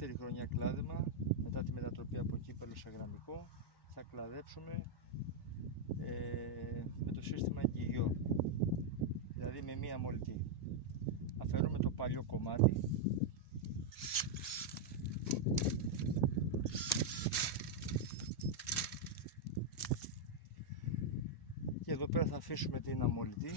δεύτερη χρονιά κλάδεμα, μετά τη μετατροπή από κύπελο σε γραμμικό, θα κλαδέψουμε με το σύστημα γκυγιό, δηλαδή με μία μολυτή. Αφαιρούμε το παλιό κομμάτι και εδώ πέρα θα αφήσουμε την αμολυτή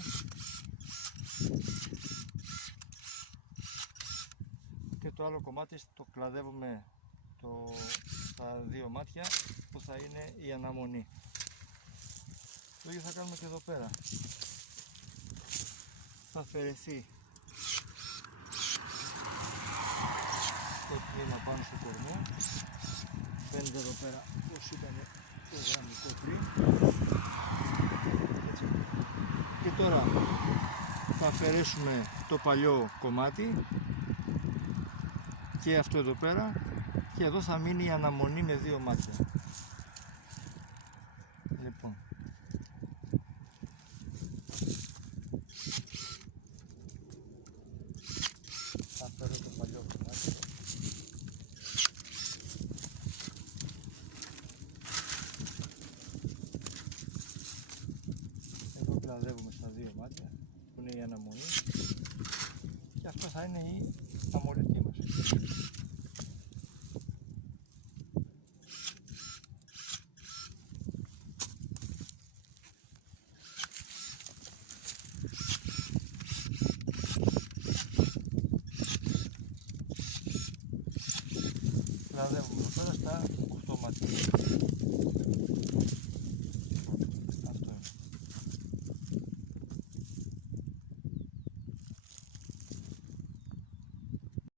και το άλλο κομμάτι το κλαδεύουμε στα δύο μάτια που θα είναι η αναμονή. Το ίδιο θα κάνουμε και εδώ πέρα. Θα αφαιρεθεί το τμήμα πάνω στο κορμό. Φαίνεται εδώ πέρα πως ήταν το γραμμικό πριν. Έτσι. Και τώρα θα αφαιρέσουμε το παλιό κομμάτι και αυτό εδώ πέρα, και εδώ θα μείνει η αναμονή με δύο μάτια. Λοιπόν, θα φέρω το παλιό κομμάτι. Εδώ κλαδεύουμε στα δύο μάτια που είναι η αναμονή και αυτό θα είναι η αμολυτή μας. Κλαδεύουμε εδώ πέρα στα 8 μάτια.